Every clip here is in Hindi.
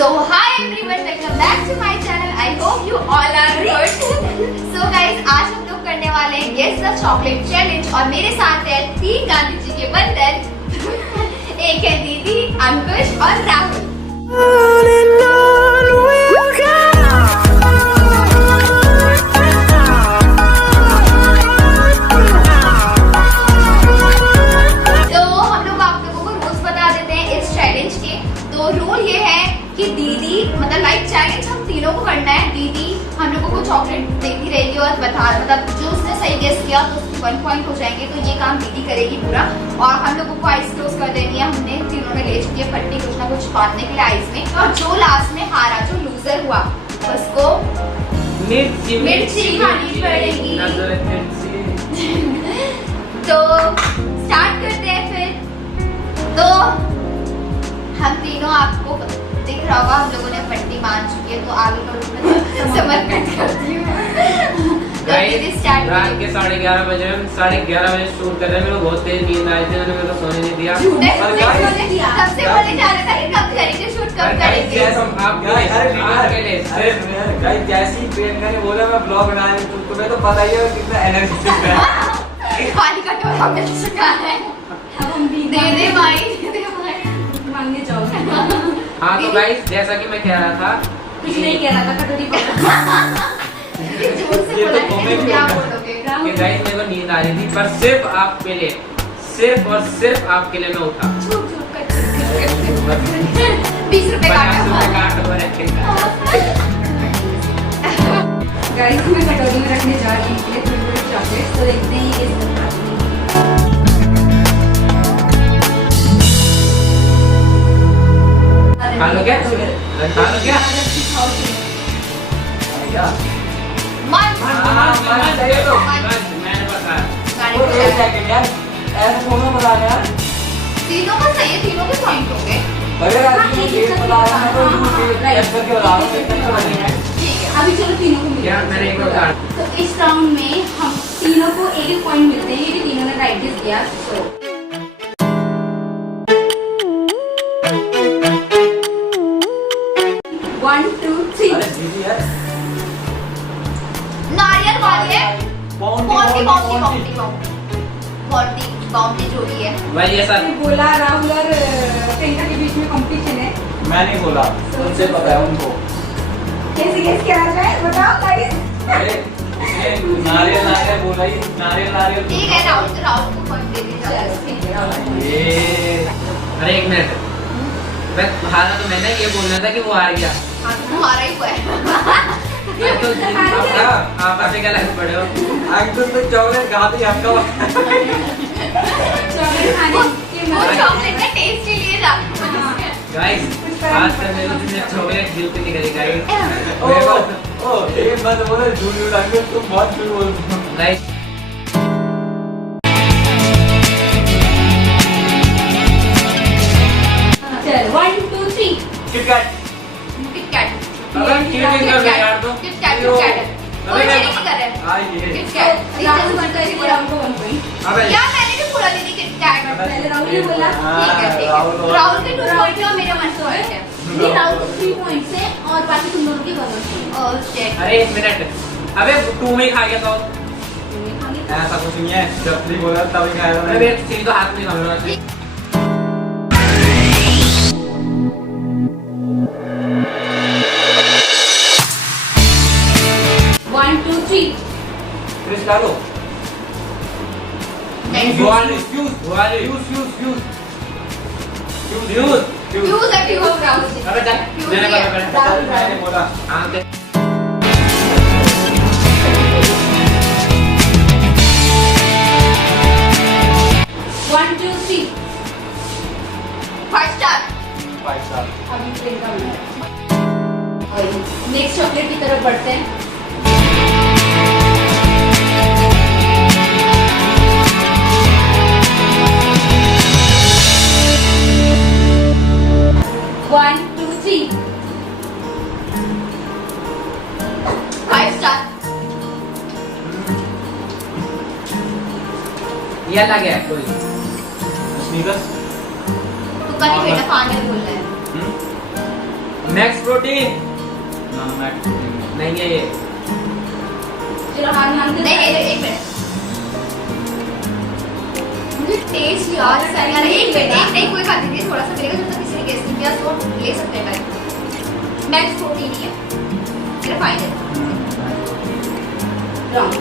So hi everyone, welcome back to my channel. I hope you all are good. So guys, आज हम लोग करने वाले हैं Guess the Chocolate Challenge और मेरे साथ है 3 गांधी जी के बंदर। एक है दीदी, अंकुश और राहुल। तो हम लोग आप लोगों को रूल्स बता देते हैं इस चैलेंज के। तो रूल ये है कि दीदी मतलब लाइक चैलेंज हम तीनों को करना है। दीदी हम लोगों को चॉकलेट देती रहेगी और मतलब जो उसने सही गेस किया तो उसको 1 पॉइंट हो जाएंगे। तो ये काम दीदी करेगी पूरा और हम लोगों को आइस क्लोज कर देनी है। हमने तीनों ने ले चुकी है पट्टी कुछ ना कुछ बांधने के लिए आइस में। और जो लास्ट में हारा, जो लूजर हुआ, उसको मिर्ची खानी पड़ेगी। तो स्टार्ट करते हैं फिर। तो हम तीनों, आपको दिख रहा होगा हम लोगों ने पट्टी बांध चुकी है। तो आगे का समर्पण करती हूँ। रात के 11:30 बजे, 11:30 बजे शूट कर रहे हैं। मेरे को बहुत तेज नींद आई थी, मैंने मेरे को सोने नहीं दिया। सबसे पहले जा रहा था कि कब करेंगे शूट, कब करेंगे। जैसी प्रियंका ने बोला मैं ब्लॉग बना रही हूँ, तुम्हें तो पता ही है कितना एनर्जी खाली कटोरा मिल चुका है। दे दे भाई, मांगने जाओ। हाँ तो गाइस, जैसा कि मैं कह रहा था, कुछ नहीं कह रहा था, कटोरी क्या बोलोगे? कि गाइस मेरे को नींद आ रही थी, पर सिर्फ आपके लिए, सिर्फ और सिर्फ आपके लिए मैं उठा। 20 रुपए काट और गाइस मैं कटोरी में रखने जा रही हूँ थोड़ी चॉकलेट। तो देखते हैं ये खा लो क्या? खा लो क्या? मैंने बताया। ऐसा थोड़ा बता यार। तीनों का सही है, तीनों के पॉइंट होंगे। अगर आदमी डेट बता रहा है तो ऐसा करके बता रहा हूं। ठीक है, अभी चलो तीनों को क्या मैंने एक बता। तो इस राउंड में हम तीनों को एक पॉइंट मिलते हैं क्योंकि तीनों ने राइट गेस किया। तो 1 2 3 अरे दीदी यार, नारियल वाली है। बाउंड्री बाउंड्री जो भी है। भाई ये सब बोला राहुल और प्रियंका के बीच में कंपटीशन है। मैं नहीं बोला, उनसे पता है उनको। कैसे गेस किया जाए बताओ गाइस। नारियल नारियल बोला ही, नारियल ठीक है, राहुल को पॉइंट दे दीजिए। ये अरे एक मिनट, हारा तो मैंने ये बोलना था कि वो हार गया। तुम्हारा ही है। तो आप ऐसे क्या लग पड़े हो? अंकुश तो चॉकलेट खा दी हमको। चॉकलेट खाने के वो चॉकलेट का टेस्ट ही लिए जा। गाइस आज तक मेरे को चॉकलेट दिल पे निकली गाइस। ओ ये मत बोलो, झूठ अंकुश तुम बहुत झूठ बोलते हो। गाइस चल 1 2 3 किटकैट। किटकैट। अबे चीटिंग कर रहे यार तुम। किटकैट कोई चीटिंग नहीं कर रहा है। हां ये किटकैट राहुल बनता है पूरा हमको 1 पॉइंट। अबे क्या मैंने भी पूरा दीदी किटकैट। पहले राहुल ने बोला। ठीक है, ठीक है। राहुल के 2 पॉइंट और मेरे 1 पॉइंट है। नहीं राहुल को 3 पॉइंट्स है और बाकी तुम दोनों की 1 पॉइंट। Oh shit. अरे एक मिनट, अबे तू में ही खा गया तो। ऐसा कुछ नहीं है, जब भी बोला तभी खाया था। अरे चीनी तो हाथ में खाऊंगा। 1 2 3 क्रिस डालो। One. फ्यूज है, फ्यूज राहुल जी। अबे चल, मैंने मैंने बोला। हाँ दे। 1 2 3 5 स्टार। 5 स्टार। अभी प्रियंका बना। नेक्स्ट चॉकलेट की तरफ बढ़ते हैं। One, two, three. 5 स्टार। ये अलग है कोई। स्नीकर्स। तो कहीं बेटा पानी बोल रहा है। मैक्स प्रोटीन नहीं है ये। चलो हार मानते नहीं हैं। एक मिनट मुझे टेस्ट याद है यार। एक मिनट एक नहीं कोई बात नहीं थोड़ा सा मिलेगा जब तक किसी ने गेस नहीं किया तो ले सकते हैं भाई। मैक्स प्रोटीन ही है मेरा फाइनल। रॉन्ग।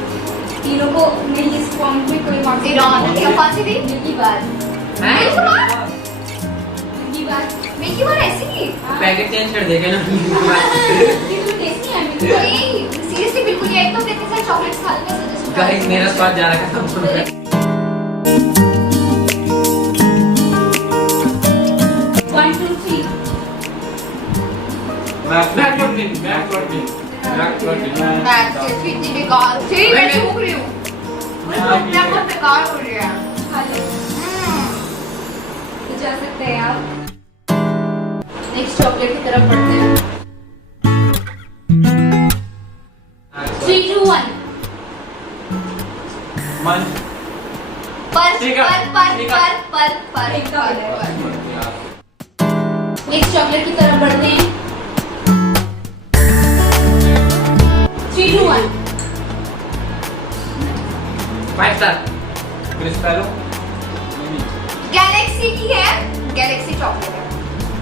तीनों को मिली इस फॉर्म में कोई मार्क्स ये रॉन्ग है। कौन सी थी? मिल्की बार। मिल्की बार? मिल्की बार। मिल्की बार ऐसी? पैकेट चेंज कर देगा ना। कितना टेस्टी है मिल्की बार। नहीं सीरियसली बिल्कुल ये तो कितने सारे चॉकलेट्स खा लेते हैं सजेस्ट गाइस मेरा स्वाद जा रहा है खत्म। 1 2 3 max protein max protein max protein. मैं सिर्फ इतनी बेकार सही मैं भूख रही हूँ मुझे अपना बहुत बेकार हो रही है। खा लो। तो जा सकते हैं आप। नेक्स्ट चॉकलेट की तरफ बढ़ते हैं। 3 2 1 मन पर ठीक है, ठीक है। पर एक का हो जाएगा। नेक्स्ट चॉकलेट की तरफ बढ़ते हैं। 3 2 1 5 स्टार। क्रिस्पेलो गैलेक्सी की है गैलेक्सी चॉकलेट है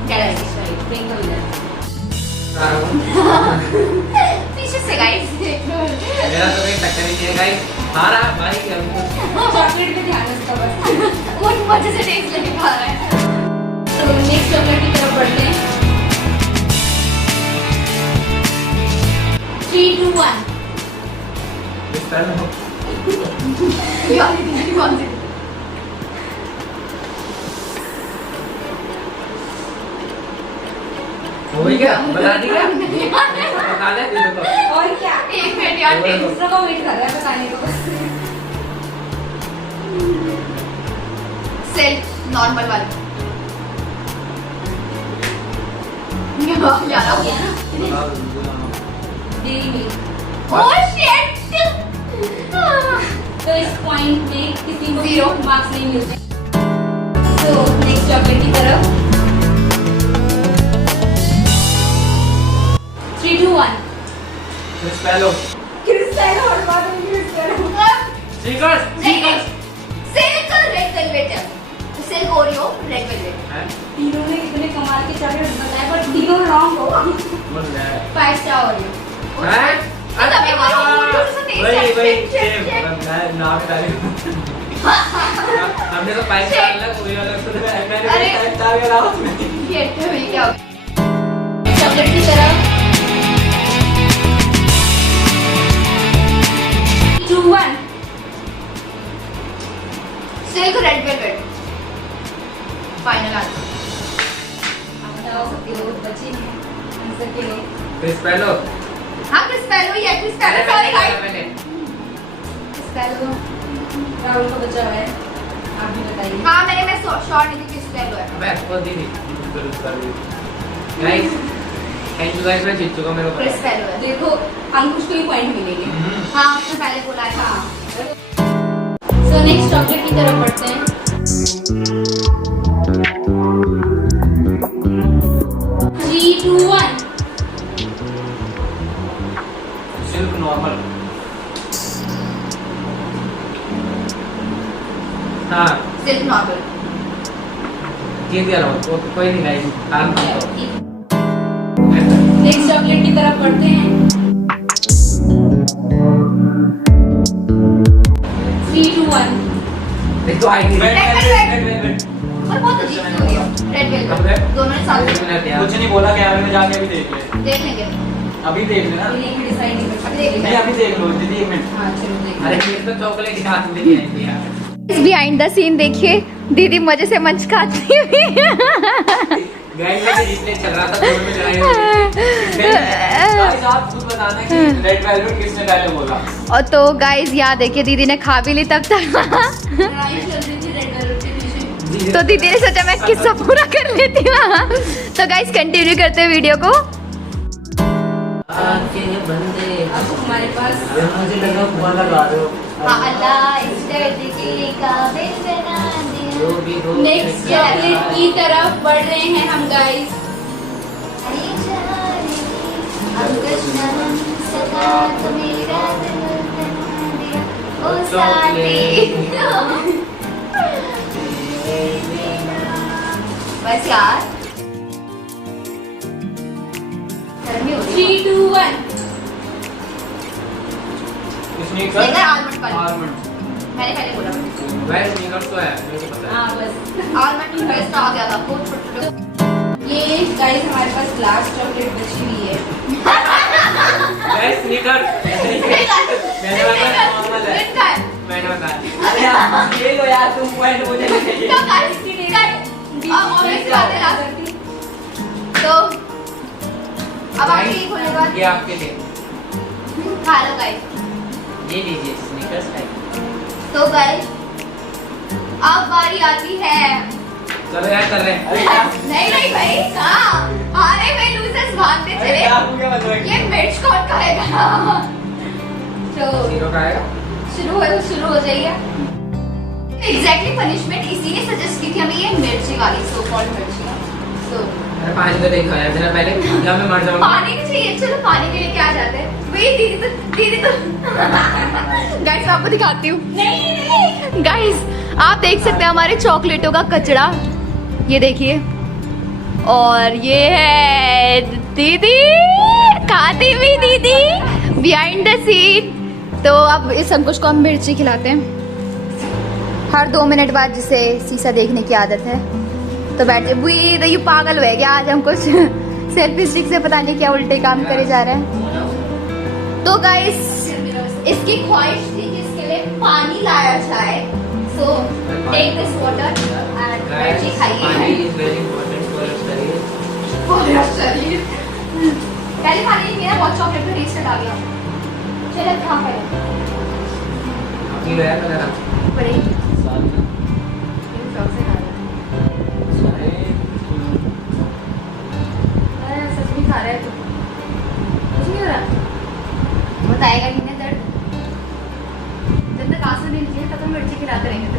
गैलेक्सी पिंक हो जाएगा। पीछे से गाइस मेरा तो कोई टक्कर नहीं है गाइस। हारा भाई हमको। चॉकलेट पे ध्यान इसका बस। बहुत मजे से टेस्ट लेके खा रहा है। तो नेक्स्ट चॉकलेट की तरफ बढ़ते हैं। 3 2 1 क्रिस्पेलो यार ये कौन सी हो गया बता दी क्या? बता दे दीदी को। और क्या? एक मिनट यार टेस्ट दूसरों को वेट कर रहा है बताने को। सेल्फ नॉर्मल वाला यार हो गया ना? Dairy milk. ओह शिट तो इस पॉइंट में किसी को Zero. मार्क्स नहीं मिलते। तो नेक्स्ट चॉकलेट की तरफ 3 2 1 क्रिस्पेलो क्रिस्टेलो हटवा दो क्रिस्टेलो। स्टिकर्स नहीं सिल्क रेड वेलवेट है सिल्क ओरियो रेड वेलवेट हैं? तीनों ने इतने कमाल के चॉकलेट बताए पर तीनों रॉन्ग हो। बोल रहा है। 5 स्टार ओरियो। हैं? तभी बोलो, ओरियो से taste है। वही Check, check. मैं नाम डाली हमने तो 5 स्टार अलग कोई अलग से मैंने अरे। 5 स्टार का नाम ये तो भी क्या हो गया? चॉकलेट की तरफ 2 1 silk red velvet final answer आप बता सकते हो बच्चे हैं आंसर के लिए। क्रिस्पेलो। हाँ क्रिस्पेलो ही है क्रिस्पेलो सॉरी गाइस क्रिस्पेलो राहुल का बच्चा है आप भी बताइए। हाँ मैं शॉर्ट नहीं क्रिस्पेलो है अबे वो दीदी। गाइस थैंक यू गाइस मैं जीत चुका मेरे को। क्रिस्पेलो है देखो अंकुश को ही पॉइंट मिलेंगे। हाँ आपने पहले बोला है हाँ। सो नेक्स्ट चॉकलेट की तरफ बढ़ते हैं। 3 2 1 सिल्क नॉर्मल हाँ सिल्क नॉर्मल जीत गया रहो तो कोई नहीं गाइस काम करो। नेक्स्ट चॉकलेट की तरफ बढ़ते हैं। 3 2 1 देखो आई थी। और बहुत अजीब सी हो रही है रेड वेलवेट दोनों ने साथ में कुछ नहीं बोला कैमरे में जाके अभी देख ले देख लेंगे अभी देख लेना अभी नहीं डिसाइड नहीं कर अभी देख सकते। लेंगे। नहीं अभी देख लो दीदी एक मिनट हाँ चलो देख अरे ये तो चॉकलेट हाथ में नहीं आई थी यार। बिहाइंड द सीन देखिए दीदी मजे से मंच खाती हुई गाइस मैं इसलिए चल रहा था दोनों में लड़ाई हो रही गाइस आप खुद बताना कि रेड वेलवेट किसने पहले बोला और तो गाइस यहाँ देखिए दीदी ने खा भी ली तब तक लड़ाई चल रही थी रेड वेलवेट के पीछे। थी। तो दीदी ने सोचा मैं किस्सा पूरा कर लेती हूँ तो गाइस कंटिन्यू करते हैं वीडियो को। आपके बंदे अब हमारे पास मुझे लगा कुआं लगा दो अल्लाह इस दर्द के काबिल बना दे। जो भी हो नेक्स्ट चॉकलेट की तरफ बढ़ रहे हैं हम गाइस। अरे अंकुश नमन सदा तो मेरा दिल बना दिया ओ साथी। बस यार गर्मी हो रही है। 3, 2, 1 स्नीकर लेकर आलमंड का लो। आलमंड मैंने पहले बोला वह स्नीकर्स तो है, मुझे पता है। हाँ बस। आलमंड की टेस्ट आ गया था बहुत छोटे। ये गाइस हमारे पास लास्ट चॉकलेट बची हुई है। वह स्नीकर्स मैंने बताया नॉर्मल है, इनका है। मैंने बताया। अरे यार ये लो यार तुम पॉइंट मुझे नहीं चाहिए। तो गाइस ऑब्वियसली बात है लास्ट। तो अब आगे ही खोलेगा। ये आपके लिए, खा लो गाइस। ये लीजिए स्नीकर्स खाइए। तो गाइस अब बारी आती है। चलो यार कर रहे हैं। अरे यार नहीं नहीं भाई कहाँ हारे में लूजर्स भागते अरे चले। यार तुम क्या मतलब ये मिर्च कौन खाएगा? तो जीरो का आएगा। शुरू हो जाइए। एग्जैक्टली पनिशमेंट इसी ने सजेस्ट की थी हमें ये मिर्ची वाली सो कॉल्ड मिर्ची। तो अरे पानी तो देखा यार जरा पहले, या मैं मर जाऊंगा। पानी भी चाहिए। चलो पानी के लिए क्या जाते हैं वही दीदी तो गाइस आपको दिखाती हूँ। नहीं गाइस आप देख सकते हैं हमारे चॉकलेटों का कचरा, ये देखिए। और ये है दीदी खाती हुई दीदी बिहाइंड द सीन। तो अब इस अंकुश को हम मिर्ची खिलाते हैं हर 2 मिनट बाद, जिसे शीशा देखने की आदत है। तो बैठे बुई तो ये पागल हुए क्या आज हम कुछ सेल्फी स्टिक से पता नहीं क्या उल्टे काम करे जा रहे हैं। तो गाइस इसकी ख्वाहिश थी कि इसके लिए पानी लाया जाए। So take this water and मिर्ची पानी खाइए is very important for your शरीर। फॉर योर शरीर। पहले पानी नहीं पिया, बहुत चॉकलेट का टेस्ट आ गया। चलो खा पड़े अपनी लो यार कलर बड़े सच में खा रहा है तो कुछ नहीं हो रहा। बताएगा नहीं ना दर्द। जब तक आंसू नहीं निकले तब तक मिर्ची खिलाते रहेंगे।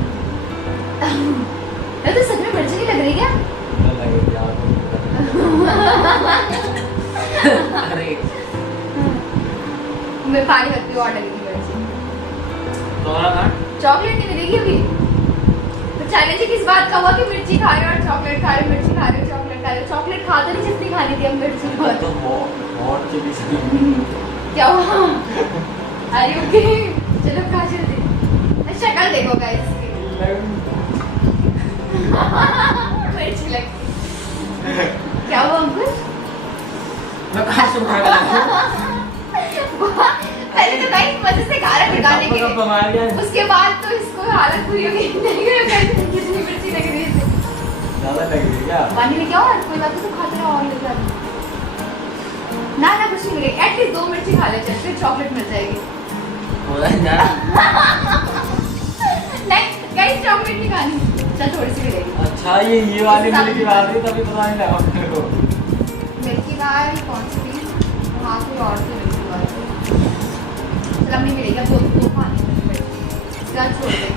तो सच में मिर्ची नहीं लग रही क्या? अरे मैं पानी रखती हूँ ऑर्डर की मिर्ची। चॉकलेट नहीं मिलेगी अभी। तो चैलेंज किस बात का हुआ कि मिर्ची खा रहे हो और चॉकलेट खा रहे हो, मिर्ची खा रहे हो, चॉकलेट खा रहे हो। चॉकलेट खा तो नहीं जितनी खानी थी, अब मिर्ची खा तो हॉट चिली क्या हुआ? अरे ओके चलो खा जल्दी। शक्ल देखो गाइस मिर्ची लगती। क्या हुआ अंकुश? मैं कहाँ से उठा कर पहले तो गाइस मजे से खा रहा ठिकाने के लिए, उसके बाद तो इसको हालत पूरी हो गई। कितनी मिर्ची लग रही है। ज्यादा लग रही है क्या? पानी में क्या हुआ? कोई बात नहीं, तो खाते रहो और लेकर ना कुछ नहीं मिलेगी। एटलीस्ट 2 मिर्ची खा ले चल, फिर चॉकलेट मिल जाएगी। नहीं गाइस चॉकलेट नहीं खानी, चल थोड़ी सी मिलेगी। अच्छा ये वाली मिल की बात है तभी पता नहीं लगा मेरे को। मिल्की बार कौन सी थी? हाँ कोई और थी मिल्की बार। चल अब नहीं मिलेगी, अब 2 खानी है। चल छोड़ देंगे,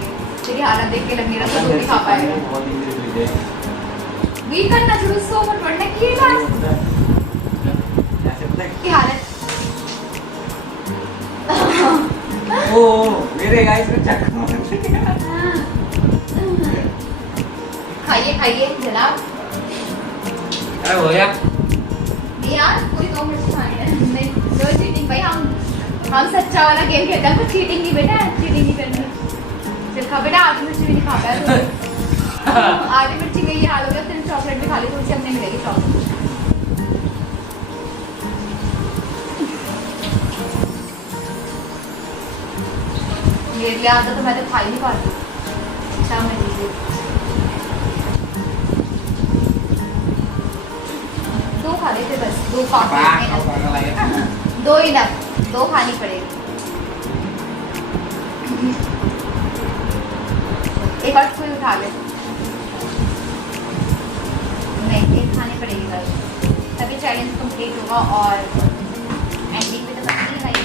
तेरी हालत देख के लग नहीं रहा तो 2 भी खा पाएगा। बहुत इंग्लिश है वी करना शुरू सो मत पढ़ना की बात ऐसे पता है की हालत। ओ मेरे गाइस में चक्कर खाइए खाइए जनाब। अरे हो गया। नहीं यार कोई 2 मिनट खानी है। नहीं नो चीटिंग भाई, हम सच्चा वाला गेम खेलते हैं। कुछ चीटिंग नहीं बेटा, चीटिंग नहीं करनी। चल खा बेटा, आधी मिर्ची भी नहीं खा पाया तो आधी मिर्ची गई, ये हाल हो गया। फिर चॉकलेट भी खा ली तो उसे अब नहीं मिलेगी चॉकलेट। मेरे लिए आता तो मैं तो खा ही नहीं पाती। अच्छा मैं लीजिए 2 खा लेते बस, 2 काफी। 2 ही ना, 2 खानी पड़ेगी। एक और कोई उठा ले। नहीं एक खानी पड़ेगी गाइस, तभी चैलेंज कंप्लीट होगा। और एंडिंग पे तो बस नहीं भाई।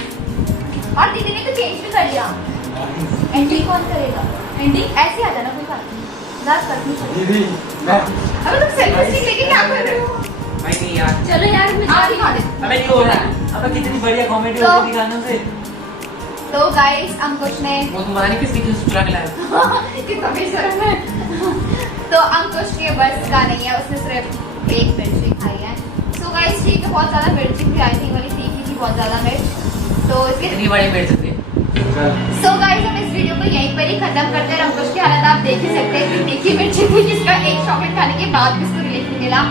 और दीदी ने तो चेंज भी कर लिया। एंडिंग कौन करेगा? एंडिंग ऐसे आ जाना, कोई बात नहीं। लास्ट करनी पड़ेगी। दीदी मैं अबे तुम सेल्फी स्टिक लेके क्या कर रहे हो? भाई नहीं यार, चलो यार मैं आधी खा ले। अबे नहीं हो रहा है। पे कितनी बढ़िया कॉमेडी तो- होती थी गानों से। तो गाइस अंकुश ने वो तुम्हारी किसकी किस चुरा के लाया? कितना बेशरम है। तो अंकुश के बस का नहीं है, उसने सिर्फ एक मिर्ची खाई है। सो गाइस ठीक है, बहुत ज्यादा मिर्ची भी आई थी, वाली तीखी थी बहुत ज्यादा मिर्च। तो इसके कितनी बड़ी मिर्च थी? सो गाइस हम इस वीडियो को यहीं पर ही खत्म करते हैं। अंकुश की हालत आप देख ही सकते हैं कि तीखी मिर्ची थी, जिसका एक चॉकलेट खाने के बाद भी उसको रिलीफ नहीं मिला।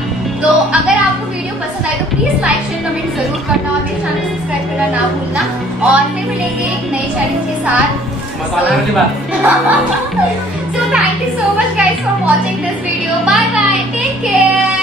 तो अगर आपको वीडियो पसंद आए तो प्लीज लाइक शेयर कमेंट जरूर करना और मेरे चैनल सब्सक्राइब करना ना भूलना। और फिर मिलेंगे एक नए चैलेंज के साथ। मसाला वाली बात। So thank you so much guys for watching this video. Bye bye. Take care.